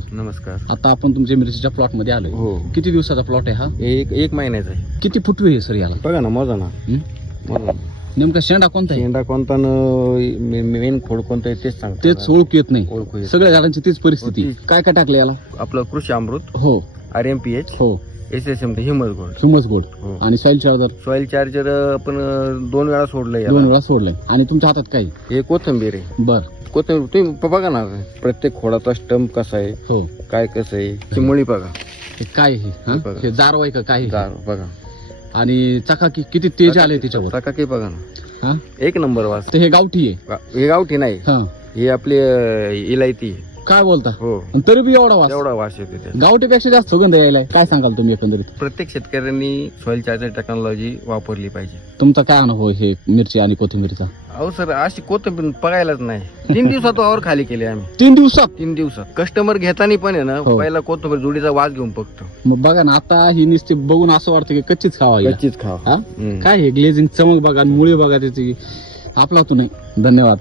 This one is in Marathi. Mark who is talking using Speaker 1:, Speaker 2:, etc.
Speaker 1: सर
Speaker 2: नमस्कार.
Speaker 1: आता आपण तुमच्या मिरचीच्या प्लॉटमध्ये आलोय.
Speaker 2: हो.
Speaker 1: किती दिवसाचा प्लॉट आहे हा?
Speaker 2: एक एक महिन्याचा आहे.
Speaker 1: किती फुटवे आहे सर याला?
Speaker 2: बघा ना मोजा ना.
Speaker 1: हं?
Speaker 2: मोजा.
Speaker 1: नेमका शेंडा कोणता आहे?
Speaker 2: शेंडा कोणता मेन खोड कोणता आहे तेच सांगतो
Speaker 1: तेच ओळखू येत नाही.
Speaker 2: येत.
Speaker 1: सगळ्या झाडांची तीच परिस्थिती.
Speaker 2: हो.
Speaker 1: काय काय टाकले याला?
Speaker 2: आपलं कृषी अमृत.
Speaker 1: हो.
Speaker 2: आर एम पी एच
Speaker 1: हो.
Speaker 2: S S M T humus gold.
Speaker 1: Humus gold.
Speaker 2: हो.
Speaker 1: आणि सॉइल चार्जर
Speaker 2: सॉइल चार्जर आपण अं, दोन वेळा सोडलंय
Speaker 1: दोन. वेळा सोडलंय. आणि तुमच्या हातात काय?
Speaker 2: हे कोथंबीर आहे.
Speaker 1: बर.
Speaker 2: कोथंबीर तुम्ही बघा ना प्रत्येक खोडाचा स्टंप कसा आहे
Speaker 1: हो.
Speaker 2: काय कसं आहे ती मुळी बघा.
Speaker 1: हे काय हे हा?
Speaker 2: बघा.
Speaker 1: हे जारव आहे का काय हे?
Speaker 2: गार बघा.
Speaker 1: आणि चकाकी किती तेज आले त्याच्यावर
Speaker 2: चका की बघा ना.
Speaker 1: हा?
Speaker 2: एक नंबर वास.
Speaker 1: तर हे गावठी आहे.
Speaker 2: हे गावठी नाही.
Speaker 1: हा.
Speaker 2: ही आपली अं, इलायती आहे.
Speaker 1: काय बोलता?
Speaker 2: हो.
Speaker 1: आणि तरी बी एवढा वास.
Speaker 2: एवढा वास येतो त्याचा.
Speaker 1: गावठीपेक्षा जास्त सुगंध यायलाय. काय सांगाल तुम्ही एकंदरीत?
Speaker 2: प्रत्येक शेतकऱ्यांनी सॉइल चार्जर टेक्नॉलॉजी वापरली पाहिजे.
Speaker 1: तुमचा काय अनुभव हे मिरची आणि कोथिंबीरचा?
Speaker 2: अहो सर अशी कोथंबीर बघायलाच नाही. तीन दिवसात वावर खाली केले आम्ही.
Speaker 1: तीन दिवसात?
Speaker 2: तीन दिवसात. कस्टमर घेताना पण आहे ना
Speaker 1: हो.
Speaker 2: पहिला कोथंबीर जुडीचा वास घेऊन बघतो.
Speaker 1: मग बघा ना आता ही नुसती बघून असं वाटतं की कच्चीच खावा हिला.
Speaker 2: कच्चीच खाव.
Speaker 1: हा?
Speaker 2: हम्म.
Speaker 1: काय हे ग्लेझिंग चमक बघा आणि मुळे बघा त्याची. आपला तू नाही. धन्यवाद.